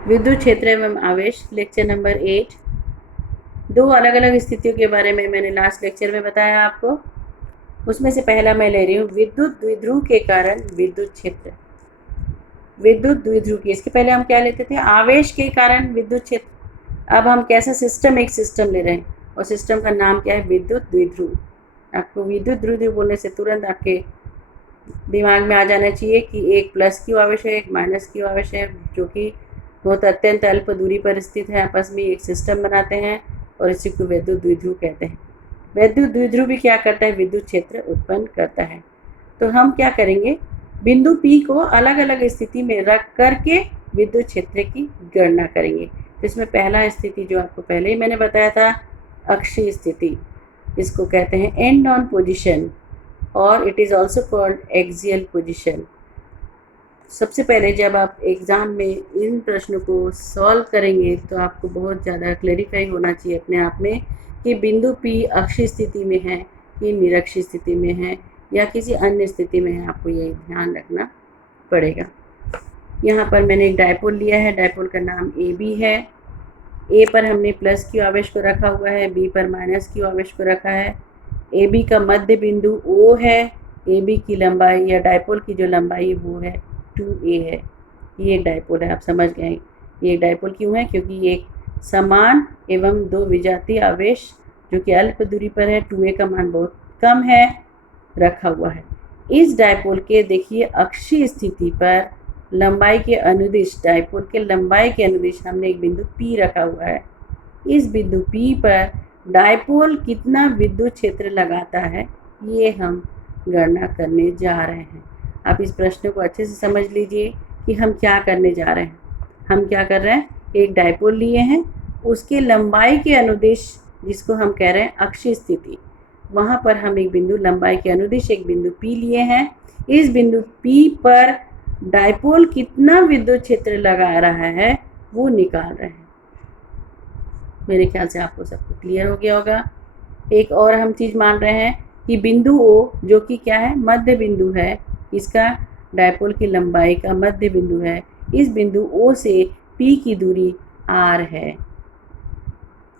विद्युत क्षेत्र एवं आवेश, लेक्चर नंबर 8। दो अलग अलग स्थितियों के बारे में मैंने लास्ट लेक्चर में बताया आपको। उसमें से पहला मैं ले रही हूँ विद्युत द्विध्रुव के कारण विद्युत क्षेत्र। विद्युत द्विध्रुव की, इसके पहले हम क्या लेते थे? आवेश के कारण विद्युत क्षेत्र। अब हम कैसा सिस्टम, एक सिस्टम ले रहे हैं और सिस्टम का नाम क्या है? विद्युत द्विध्रुव। आपको विद्युत द्विध्रुव बोलने से तुरंत आपके दिमाग में आ जाना चाहिए कि एक प्लस क्यू आवेश है, एक माइनस क्यू आवेश है, जो कि बहुत अत्यंत अल्प दूरी पर स्थित है, आपस में एक सिस्टम बनाते हैं और इसी को विद्युत द्विध्रुव कहते हैं। विद्युत द्विध्रुव भी क्या करता है? विद्युत क्षेत्र उत्पन्न करता है। तो हम क्या करेंगे? बिंदु P को अलग अलग स्थिति में रख करके विद्युत क्षेत्र की गणना करेंगे। तो इसमें पहला स्थिति जो आपको पहले ही मैंने बताया था, अक्षीय स्थिति, इसको कहते हैं एंड ऑन पोजिशन और it is also called axial position. सबसे पहले जब आप एग्ज़ाम में इन प्रश्नों को सॉल्व करेंगे तो आपको बहुत ज़्यादा क्लैरिफाई होना चाहिए अपने आप में कि बिंदु P अक्षीय स्थिति में है कि निरक्षीय स्थिति में है या किसी अन्य स्थिति में है, आपको ये ध्यान रखना पड़ेगा। यहाँ पर मैंने एक डायपोल लिया है, डायपोल का नाम AB है। A पर हमने प्लस क्यू आवेश को रखा हुआ है, B पर माइनस क्यू आवेश को रखा है। AB का मध्य बिंदु O है। AB की लंबाई या डायपोल की जो लंबाई वो है 2A है। ये एक डायपोल है, आप समझ गए। ये एक डायपोल क्यों है? क्योंकि ये एक समान एवं दो विजातीय आवेश जो कि अल्प दूरी पर है, 2A का मान बहुत कम है, रखा हुआ है। इस डायपोल के देखिए अक्षीय स्थिति पर लंबाई के अनुदिश, डायपोल के लंबाई के अनुदिश हमने एक बिंदु P रखा हुआ है। इस बिंदु P पर डायपोल कितना विद्युत क्षेत्र लगाता है, ये हम गणना करने जा रहे हैं। आप इस प्रश्न को अच्छे से समझ लीजिए कि हम क्या करने जा रहे हैं। हम क्या कर रहे हैं? एक डायपोल लिए हैं, उसके लंबाई के अनुदिश, जिसको हम कह रहे हैं अक्षीय स्थिति, वहाँ पर हम एक बिंदु लंबाई के अनुदिश एक बिंदु P लिए हैं। इस बिंदु P पर डायपोल कितना विद्युत क्षेत्र लगा रहा है वो निकाल रहे हैं। मेरे ख्याल से आपको सब कुछ क्लियर हो गया होगा। एक और हम चीज़ मान रहे हैं कि बिंदु O जो कि क्या है? मध्य बिंदु है, इसका डायपोल की लंबाई का मध्य बिंदु है। इस बिंदु O से P की दूरी R है।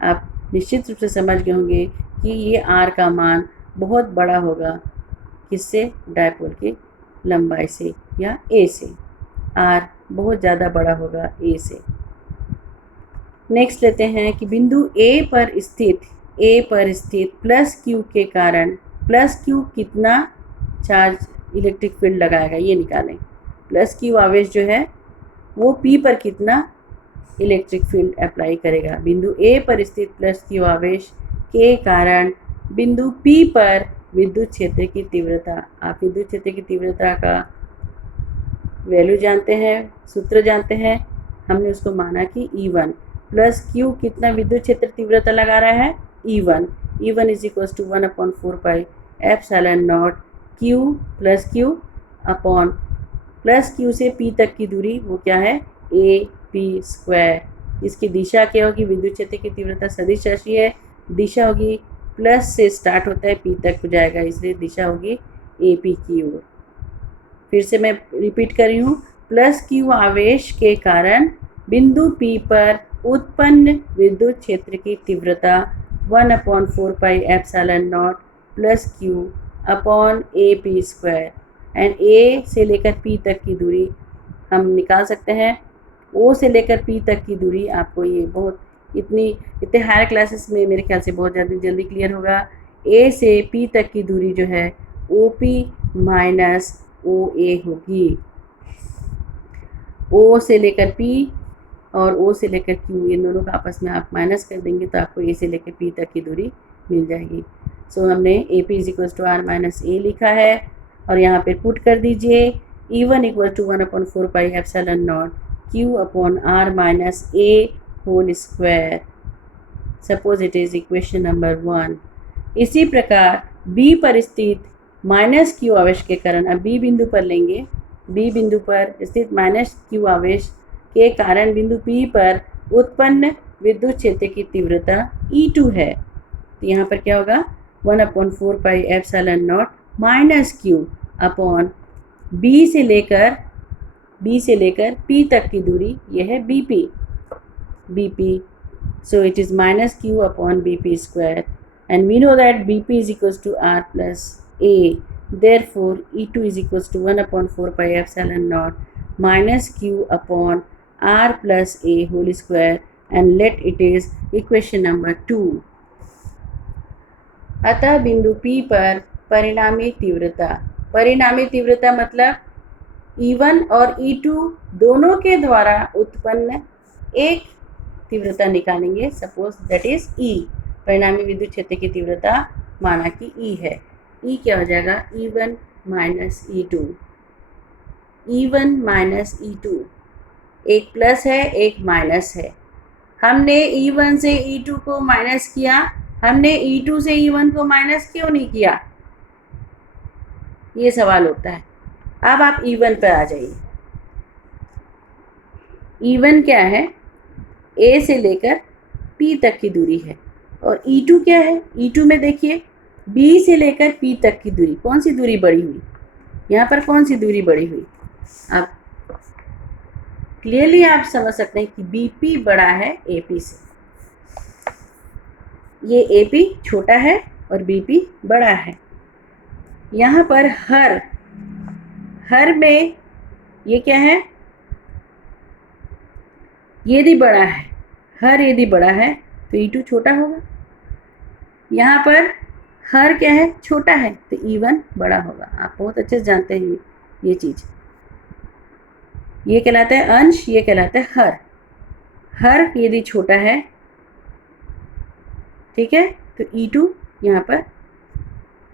आप निश्चित रूप से समझ गए होंगे कि ये R का मान बहुत बड़ा होगा, किससे? डायपोल की लंबाई से या A से। R बहुत ज़्यादा बड़ा होगा A से। नेक्स्ट लेते हैं कि बिंदु A पर स्थित प्लस Q के कारण प्लस Q कितना चार्ज इलेक्ट्रिक फील्ड लगाएगा, ये निकालें। प्लस Q आवेश जो है वो P पर कितना इलेक्ट्रिक फील्ड अप्लाई करेगा। बिंदु A पर स्थित प्लस Q आवेश के कारण बिंदु P पर विद्युत क्षेत्र की तीव्रता। आप विद्युत क्षेत्र की तीव्रता का वैल्यू जानते हैं, सूत्र जानते हैं, हमने उसको माना कि E1 प्लस Q कितना विद्युत क्षेत्र तीव्रता लगा रहा है? E1 is equal to 1/4 pi epsilon naught Q plus Q upon plus Q से P तक की दूरी वो क्या है? AP²। इसकी दिशा क्या होगी? विद्युत क्षेत्र की तीव्रता सदिश राशि है, दिशा होगी प्लस से स्टार्ट होता है P तक हो जाएगा, इसलिए दिशा होगी AP की ओर। फिर से मैं रिपीट कर रही हूँ, प्लस Q आवेश के कारण बिंदु P पर उत्पन्न विद्युत क्षेत्र की तीव्रता 1/4 pi epsilon not plus Q upon AP² and A से लेकर P तक की दूरी हम निकाल सकते हैं। O से लेकर P तक की दूरी आपको ये बहुत इतने हायर क्लासेस में मेरे ख्याल से बहुत जल्दी क्लियर होगा। A से P तक की दूरी जो है OP माइनस OA होगी। O से लेकर P और O से लेकर Q, इन दोनों का आपस में आप माइनस कर देंगे तो आपको A से लेकर P तक की दूरी मिल जाएगी। सो हमने AP = R माइनस A लिखा है और यहाँ पे पुट कर दीजिए। E1 = 1/4 pi epsilon naught Q upon R minus A whole square. Suppose it is equation number 1। इसी प्रकार B पर स्थित माइनस Q आवेश के कारण, अब B बिंदु पर लेंगे, B बिंदु पर स्थित माइनस Q आवेश के कारण बिंदु P पर उत्पन्न विद्युत क्षेत्र की तीव्रता E2 है। तो यहाँ पर क्या होगा? 1/4 pi epsilon not minus Q upon B से लेकर B से लेकर P तक की दूरी ये है BP. So it is minus Q upon BP square, and we know that BP is equals to R plus A. Therefore, E2 is equals to 1 upon 4 pi epsilon naught minus Q upon R plus A whole square, and let it is equation number 2. अतः बिंदु P पर परिणामी तीव्रता मतलब E1 और E2 दोनों के द्वारा उत्पन्न एक तीव्रता निकालेंगे. Suppose that is E. परिणामी विद्युत क्षेत्र की तीव्रता माना कि E है. E क्या हो जाएगा? E1 minus E2. E1 minus E2. एक प्लस है एक माइनस है. हमने E1 से E2 को माइनस किया, हमने E2 से E1 को माइनस क्यों नहीं किया? ये सवाल होता है. अब आप E1 पर आ जाइए. E1 क्या है? A से लेकर P तक की दूरी है. और E2 क्या है? E2 में देखिए B से लेकर P तक की दूरी. कौन सी दूरी बड़ी हुई? यहाँ पर कौन सी दूरी बड़ी हुई? अब क्लियरली आप समझ सकते हैं कि BP बड़ा है AP से. ये AP छोटा है और BP बड़ा है. यहाँ पर हर में ये क्या है? यदि बड़ा है, हर यदि बड़ा है तो E2 छोटा होगा. यहाँ पर हर क्या है? छोटा है, तो E1 बड़ा होगा. आप बहुत अच्छे से जानते हैं ये चीज़. ये कहलाता है अंश, ये कहलाता है हर. हर यदि छोटा है, ठीक है, तो E2 यहाँ पर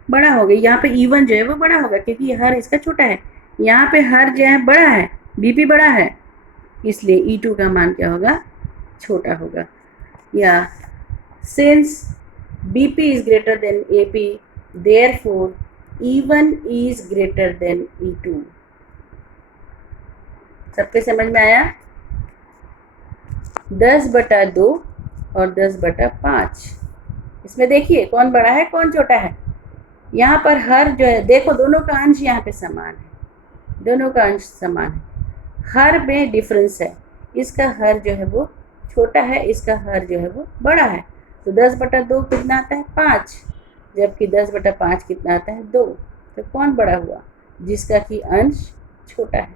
बड़ा होगा. यहाँ पे E1 जो है वो बड़ा होगा क्योंकि हर इसका छोटा है. यहाँ पे हर जो है बड़ा है, BP बड़ा है, इसलिए E2 का मान क्या होगा? छोटा होगा. या since BP is greater than AP, therefore E1 is greater than E2. सबके समझ में आया? 10/2 और 10/5. इसमें देखिए कौन बड़ा है कौन छोटा है. यहाँ पर हर जो है, देखो दोनों का अंश यहाँ पे समान है, दोनों का अंश समान है. हर में डिफरेंस है. इसका हर जो है वो छोटा है, इसका हर जो है वो बड़ा है. तो 10/2 कितना आता है? 5. जबकि 10/5 कितना आता है? 2. तो कौन बड़ा हुआ? जिसका कि अंश छोटा है.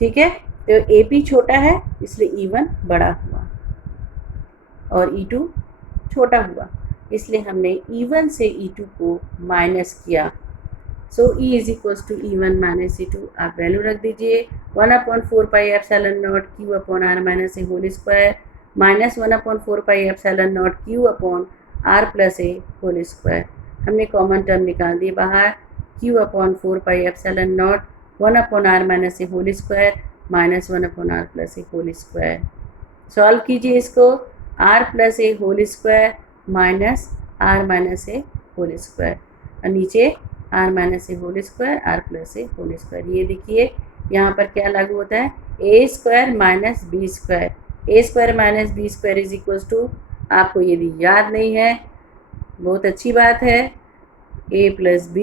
ठीक है, तो AP छोटा है इसलिए E1 बड़ा हुआ और E2 छोटा हुआ, इसलिए हमने E1 से E2 को माइनस किया. So E is equals to E1 minus E2. आप वैल्यू रख दीजिए 1/4 pi epsilon naught Q upon R minus a whole square minus 1/4 pi epsilon naught Q upon R plus a whole square. हमने common term निकाल दिए बाहर. Q अपॉन 4 pi epsilon naught 1/R minus a whole square minus 1/R plus a whole square. Solve कीजिए इसको. R plus a whole square minus R minus a whole square और नीचे R minus a whole square R plus a whole square. ये देखिए यहाँ पर क्या लागू होता है? A square minus B square. A square minus B square is equals to, आपको यदि याद नहीं है बहुत अच्छी बात है, A plus B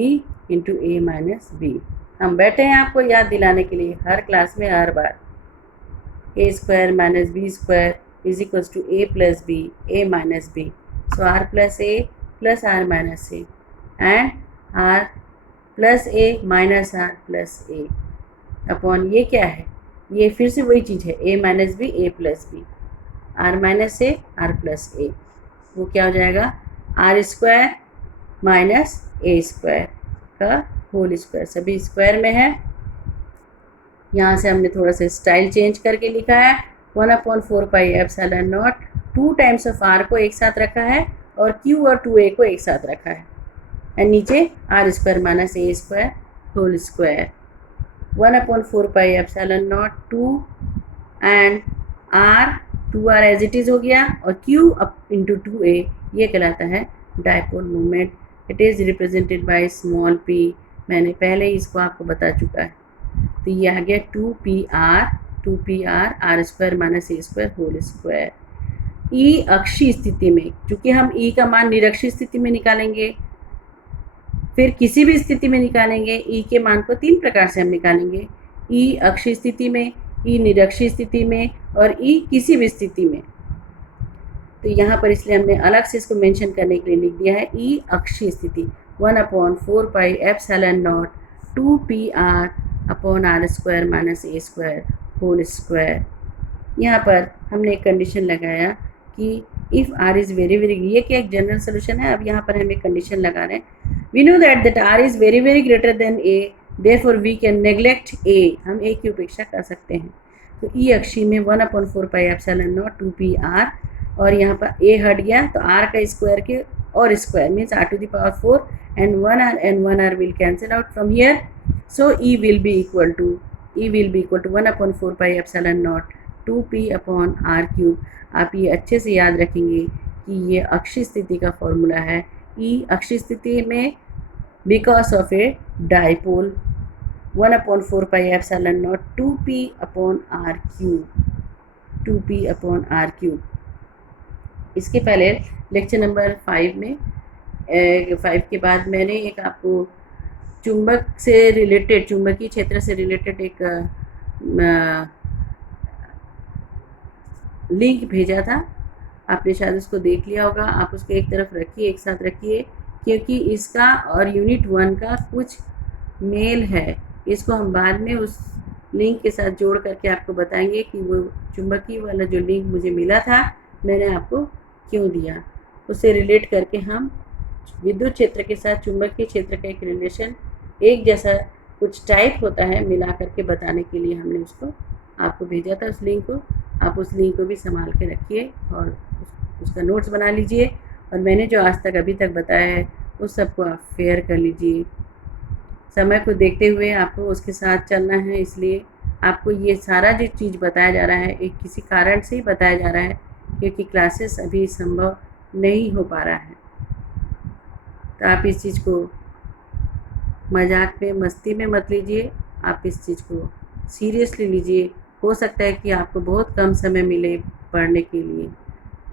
into A minus B. हम बैठे हैं आपको याद दिलाने के लिए हर क्लास में हर बार. A square minus B square is equals to A plus B A minus B. So R plus A plus R minus A and R plus A minus R plus A upon ये क्या है? ये फिर से वही चीज़ है, A minus B A plus B. R minus A R plus A, वो क्या हो जाएगा? R square minus A square का होल स्क्वायर. सभी स्क्वायर में है. यहाँ से हमने थोड़ा सा स्टाइल चेंज करके लिखा है. 1/4 pi epsilon naught 2 times of R को एक साथ रखा है और Q और 2A को एक साथ रखा है एंड नीचे R square minus A square whole square. 1/4 pi epsilon naught 2 and R 2R as it is हो गया और Q अप इंटू 2A ये कहलाता है dipole moment. It is represented by small p. मैंने पहले ही इसको आपको बता चुका है. तो ये आ गया 2PR R square minus A square whole square. E अक्षीय स्थिति में, चूँकि हम E का मान निरक्षीय स्थिति में निकालेंगे, फिर किसी भी स्थिति में निकालेंगे, E के मान को 3 प्रकार से हम निकालेंगे. ई अक्षीय स्थिति में, ई निरक्षीय स्थिति में और ई किसी भी स्थिति में। तो यहाँ पर इसलिए हमने अलग से इसको मेंशन करने के लिए लिख दिया है ई अक्षीय स्थिति 1/4 pi epsilon naught 2pr upon r square minus a square whole square. यहाँ पर हमने एक कंडीशन लगाया कि if r is very very, ये क्या एक जनरल सोल्यूशन है। अब यहाँ पर हम एक कंडीशन लगा रहे हैं, we know that r is very very greater than a, therefore we can neglect a, हम a की उपेक्षा कर सकते हैं। तो ई अक्षी में 1/4 पाई एप्सिलॉन नॉट 2pr और यहाँ पर a हट गया तो r का स्क्वायर के और square means r to the power 4 and 1r will cancel out from here. So E will be equal to 1/4 pi epsilon not 2p upon r cube. आप ये अच्छे से याद रखेंगे कि ये अक्षीय स्थिति का फॉर्मूला है। E अक्षीय स्थिति में because of a dipole 1/4 pi epsilon not 2p upon r cube, 2p upon r cube. इसके पहले लेक्चर नंबर 5 में 5 के बाद मैंने एक आपको चुंबक से रिलेटेड, चुंबकीय क्षेत्र से रिलेटेड एक लिंक भेजा था। आपने शायद उसको देख लिया होगा। आप उसको एक तरफ रखिए, एक साथ रखिए, क्योंकि इसका और यूनिट 1 का कुछ मेल है। इसको हम बाद में उस लिंक के साथ जोड़ करके आपको बताएंगे कि वो चुंबकीय वाला जो लिंक मुझे मिला था मैंने आपको क्यों दिया। उससे रिलेट करके हम विद्युत क्षेत्र के साथ चुंबकीय क्षेत्र का एक रिलेशन, एक जैसा कुछ टाइप होता है, मिला करके बताने के लिए हमने उसको आपको भेजा था, उस लिंक को। आप उस लिंक को भी संभाल के रखिए और उसका नोट्स बना लीजिए। और मैंने जो आज तक अभी तक बताया है उस सबको आप फेयर कर लीजिए। समय को देखते हुए आपको उसके साथ चलना है, इसलिए आपको ये सारा जो चीज़ बताया जा रहा है एक किसी कारण से ही बताया जा रहा है, क्योंकि क्लासेस अभी संभव नहीं हो पा रहा है। तो आप इस चीज़ को मजाक में, मस्ती में मत लीजिए, आप इस चीज़ को सीरियसली लीजिए। हो सकता है कि आपको बहुत कम समय मिले पढ़ने के लिए,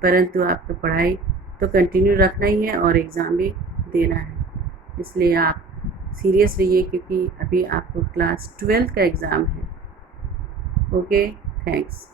परंतु आपका पढ़ाई तो कंटिन्यू रखना ही है और एग्ज़ाम भी देना है। इसलिए आप सीरियस रहिए, क्योंकि अभी आपको क्लास 12 का एग्ज़ाम है। Okay, thanks.